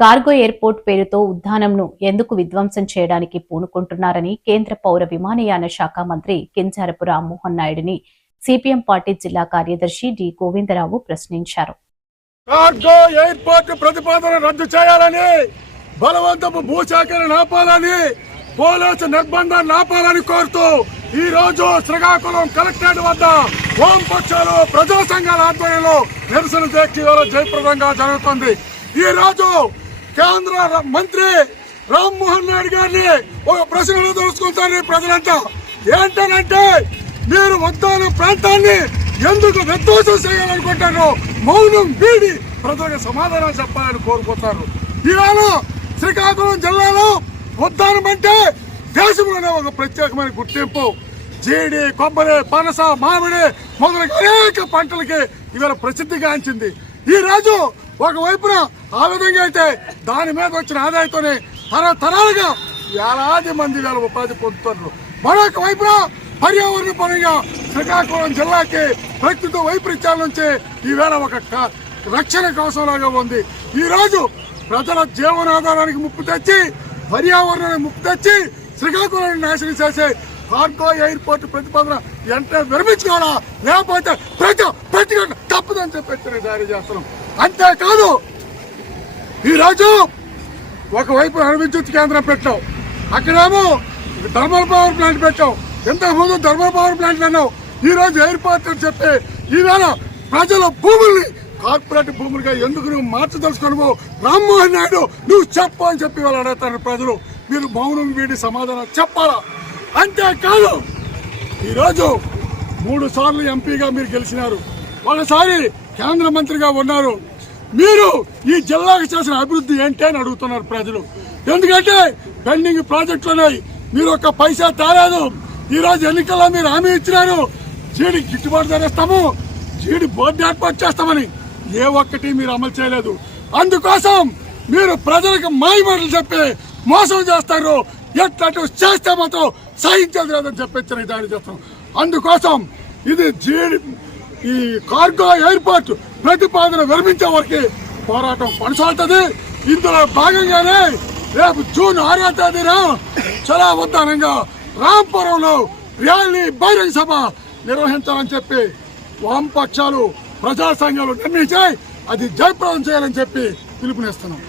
Cargo airport పేరుతో ఉద్యానంను ఎందుకు విధ్వంసం చేయడానికి పూనుకుంటున్నారని కేంద్ర పౌర విమానయాన శాఖ మంత్రి కింజరాపు రామ్మోహన్ నాయుడిని సిపిఎం పార్టీ జిల్లా కార్యదర్శి డి గోవిందరావు ప్రశ్నించారు. కార్గో ఎయిర్పోర్ట్ ప్రతిపాదన రద్దు చేయాలని, బలవంతపు భూసేకరణ ఆపాలని, పోలీసు నిర్బంధాన్ని ఆపాలని కోరుతూ ఈ రోజు శ్రీకాకుళం కలెక్టరేట్ వద్ద వామపక్షాలు ప్రజా సంఘాల ఆధ్వర్యంలో నిరసన దీక్ష జయప్రదంగా జరుగుతుంది. ఈ రోజు కేంద్ర మంత్రి రామ్మోహన్ నాయుడు గారిని ఒక ప్రశ్నలు తెలుసుకుంటారు ప్రజలంతా. ఏంటనంటే, మీరు ఉద్యాన ప్రాంతాన్ని ఎందుకు విధ్వంసం చేయాలనుకుంటారో మౌనం వీడి ప్రజలకు సమాధానం చెప్పాలని కోరుకుంటారు. ఈవేళ శ్రీకాకుళం జిల్లాలో ఉద్యానం అంటే దేశంలోనే ఒక ప్రత్యేకమైన గుర్తింపు. జీడి, కొబ్బరి, పనస, మామిడి మొదలగు అనేక పంటలకి ఇవాళ ప్రసిద్ధిగాంచింది. ఈ రోజు ఒకవైపున ఆ విధంగా అయితే దాని మీద వచ్చిన ఆదాయంతోనే తరతరాలుగా వేలాది మంది వేల ఉపాధి పొందుతున్నారు. మరొక వైపున పర్యావరణ పరంగా శ్రీకాకుళం జిల్లాకి ప్రకృతి వైపరీత్యాల నుంచి ఈవేళ ఒక రక్షణ కవచంలాగా ఉంది. ఈ రోజు ప్రజల జీవనాధారానికి ముప్పు తెచ్చి, పర్యావరణానికి ముప్పు తెచ్చి శ్రీకాకుళాన్ని నాశనం చేసే కార్గో ఎయిర్పోర్ట్ ప్రతిపాదన వెంటనే విరమించుకోవాలా, లేకపోతే ప్రతిఘటన తప్పదని చెప్పి జారీ చేస్తున్నాం. అంతేకాదు, ఈరోజు ఒకవైపు విద్యుత్ కేంద్రం పెట్టాం, అక్కడేమో థర్మల్ పవర్ ప్లాంట్ పెట్టాం, ఇంతకుముందు థర్మల్ పవర్ ప్లాంట్ అన్నావు, ఈ రోజు ఎయిర్పోర్ట్ అని చెప్పి ఈవేళ ప్రజల భూముల్ని కార్పొరేట్ భూములుగా ఎందుకు నువ్వు మార్చదలుచుకోను రామ్మోహన్ నాయుడు, నువ్వు చెప్పు అని చెప్పి వాళ్ళు అడుగుతారు ప్రజలు. మీరు మౌనం వీడి సమాధానం చెప్పాలా. అంతేకాదు, ఈరోజు 3 సార్లు ఎంపీగా మీరు గెలిచినారు, ఒకసారి కేంద్ర మంత్రిగా ఉన్నారు. మీరు ఈ జిల్లాకు చేసిన అభివృద్ధి ఏంటి అని అడుగుతున్నారు ప్రజలు. ఎందుకంటే పెండింగ్ ప్రాజెక్టులు ఉన్నాయి, మీరు ఒక్క పైసా తేలేదు. ఈ రోజు ఎన్నికల్లో మీరు హామీ ఇచ్చినారు, జీడి గిట్టుబాటు ధర ఇస్తాము, జీడి బోర్డు ఏర్పాటు చేస్తామని. ఏ ఒక్కటి మీరు అమలు చేయలేదు. అందుకోసం మీరు ప్రజలకు మాయమాటలు చెప్పి మోసం చేస్తారు. ఎట్లాంటి చేస్తే మాత్రం సహించేది లేదని చెప్పి దాడి చేస్తాం. అందుకోసం ఇది ఈ కార్గో ఎయిర్పోర్ట్ ప్రతిపాదన విరమించే వరకు పోరాటం కొనసాగుతుంది. ఇందులో భాగంగానే రేపు జూన్ 6వ తేదీన చాలా ఉద్దానంగా రాంపురంలో ర్యాలీ, బహిరంగ సభ నిర్వహించాలని చెప్పి వామపక్షాలు, ప్రజా సంఘాలు నిర్ణయించాయి. అది జయప్రదం చేయాలని చెప్పి పిలుపునిస్తున్నాం.